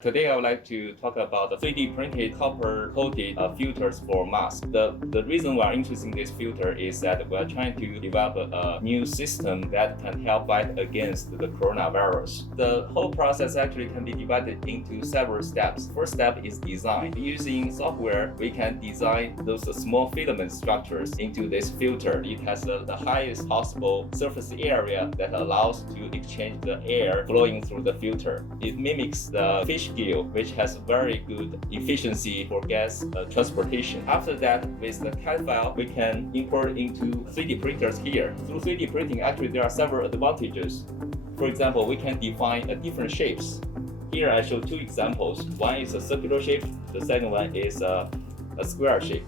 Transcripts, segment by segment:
Today I would like to talk about the 3D printed copper coated filters for masks. The reason we are introducing this filter is that we are trying to develop a new system that can help fight against the coronavirus. The whole process actually can be divided into several steps. First step is design. Using software, we can design those small filament structures into this filter. It has the highest possible surface area that allows to exchange the air flowing through the filter. It mimics the fish gill, which has very good efficiency for gas transportation. After that, with the CAD file, we can import into 3D printers here. Through 3D printing, actually there are several advantages. For example, we can define different shapes. Here I show two examples. One is a circular shape, the second one is a square shape.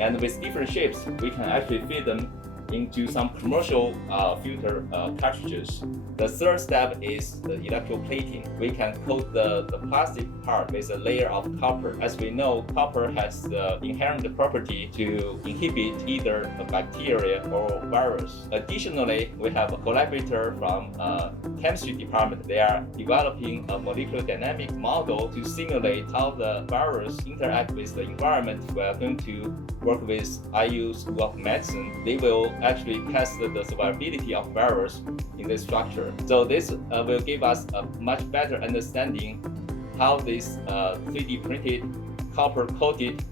And with different shapes, we can actually fit them into some commercial filter cartridges. The third step is the electroplating. We can coat the plastic part with a layer of copper. As we know, copper has the inherent property to inhibit either a bacteria or virus. Additionally, we have a collaborator from chemistry department. They are developing a molecular dynamic model to simulate how the virus interact with the environment. We are going to work with IU School of Medicine. They will actually test the survivability of virus in this structure. So this will give us a much better understanding how these 3D printed copper coated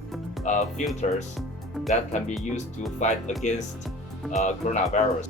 filters that can be used to fight against coronavirus.